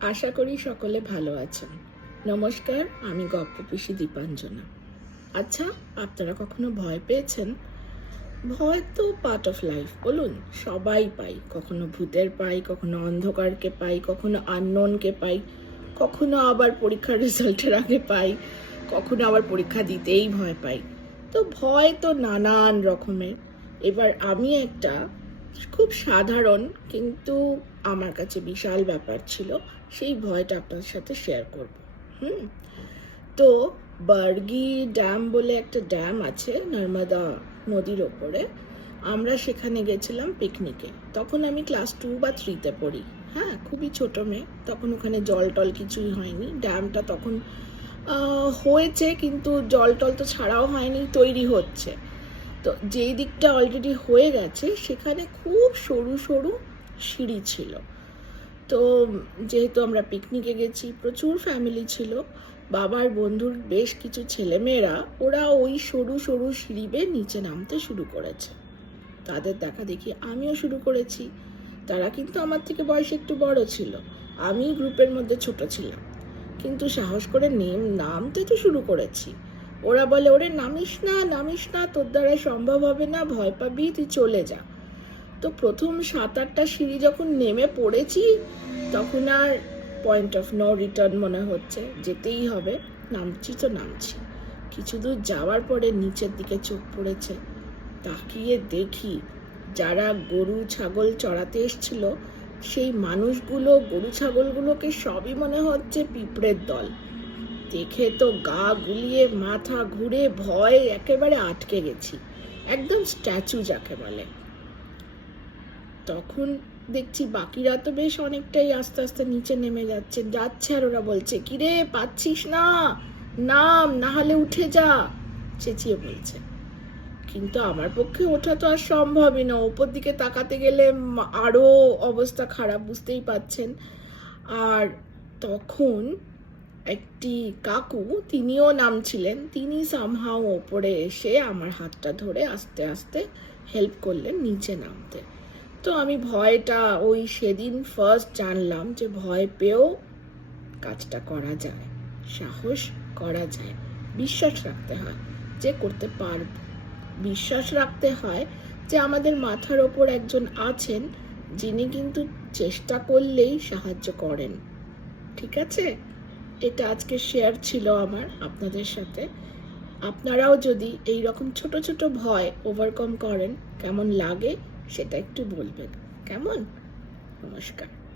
আশা করি সকলে ভালো আছেন। নমস্কার, আমি গপ্প পিসি দীপাঞ্জনা। আচ্ছা, আপনারা কখনো ভয় পেয়েছেন? ভয় তো পার্ট অফ লাইফ, বলুন। সবাই পাই। কখনো ভূতের পাই, কখনো অন্ধকারকে পাই, কখনো আননোনকে পাই, কখনো আবার পরীক্ষার রেজাল্টের আগে পাই, কখনো আবার পরীক্ষা দিতেই ভয় পাই। তো ভয় তো নানান রকমের। এবার আমি একটা খুব সাধারণ কিন্তু আমার কাছে বিশাল ব্যাপার ছিল, সেই ভয়টা আপনার সাথে শেয়ার করব। হুম তো বার্গি ড্যাম বলে একটা ড্যাম আছে নর্মদা নদীর ওপরে। আমরা সেখানে গেছিলাম পিকনিকে। তখন আমি ক্লাস 2 বা 3-তে পড়ি। হ্যাঁ, খুবই ছোট মেয়ে তখন। ওখানে জল টল কিছুই হয়নি। ড্যামটা তখন হয়েছে, কিন্তু জল টল তো ছাড়াও হয়নি, তৈরি হচ্ছে। তো যেই দিকটা অলরেডি হয়ে গেছে সেখানে খুব সরু সরু সিঁড়ি ছিল। তো যেহেতু আমরা পিকনিকে গেছি, প্রচুর ফ্যামিলি ছিল, বাবার বন্ধুর বেশ কিছু ছেলেমেয়েরা, ওরা ওই সরু সরু সিঁড়ি বেয়ে নিচে নামতে শুরু করেছে। তাদের দেখা দেখি আমিও শুরু করেছি। তারা কিন্তু আমার থেকে বয়সে একটু বড় ছিল, আমি গ্রুপের মধ্যে ছোট ছিলাম, কিন্তু সাহস করে নামতে তো শুরু করেছি। ওরা বলে, ওরে নামিস না নামিস না, তোর দ্বারা সম্ভব হবে না, ভয় পাবি, তুই চলে যা। তো প্রথম 7-8টা সিঁড়ি যখন নেমে পড়েছি, তখন আর পয়েন্ট অফ নো রিটার্ন মনে হচ্ছে, যেতেই হবে। নামছি তো নামছি। কিছু দূর যাওয়ার পরে নিচের দিকে চোখ পড়েছে। তাকিয়ে দেখি যারা গরু ছাগল চড়াতে এসছিল, সেই মানুষগুলো গরু ছাগলগুলোকে সবই মনে হচ্ছে পিঁপড়ের দল। দেখে তো গা গুলিয়ে মাথা ঘুরে ভয় একেবারে আটকে গেছি, একদম স্ট্যাচু যাকে বলে। তখন দেখছি বাকিরা তো বেশ অনেকটাই আস্তে আস্তে নিচে নেমে যাচ্ছে, আর ওরা বলছে, কিরে পাচ্ছিস না, নাম, না হলে উঠে যা, চেঁচিয়ে বলছে। কিন্তু আমার পক্ষে ওঠা তো আর সম্ভবই না। ওপর দিকে তাকাতে গেলে আরো অবস্থা খারাপ, বুঝতেই পাচ্ছেন। আর তখন একটি কাকু, তিনিও নামছিলেন, তিনি সামহাও ওপরে এসে আমার হাতটা ধরে আস্তে আস্তে হেল্প করলেন নিচে নামতে। তো আমি ভয়টা ওই সেদিন ফার্স্ট জানলাম যে ভয় পেয়েও কাজটা করা যায়, সাহস করা যায়, বিশ্বাস রাখতে হয় যে করতে পারব। বিশ্বাস রাখতে হয় যে আমাদের মাথার ওপর একজন আছেন, যিনি কিন্তু চেষ্টা করলেই সাহায্য করেন। ঠিক আছে, এটা আজকে শেয়ার ছিল আমার আপনাদের সাথে। আপনারাও যদি এই রকম ছোট ছোট ভয় ওভারকাম করেন, কেমন লাগে সেটা একটু বলবেন। কেমন? নমস্কার।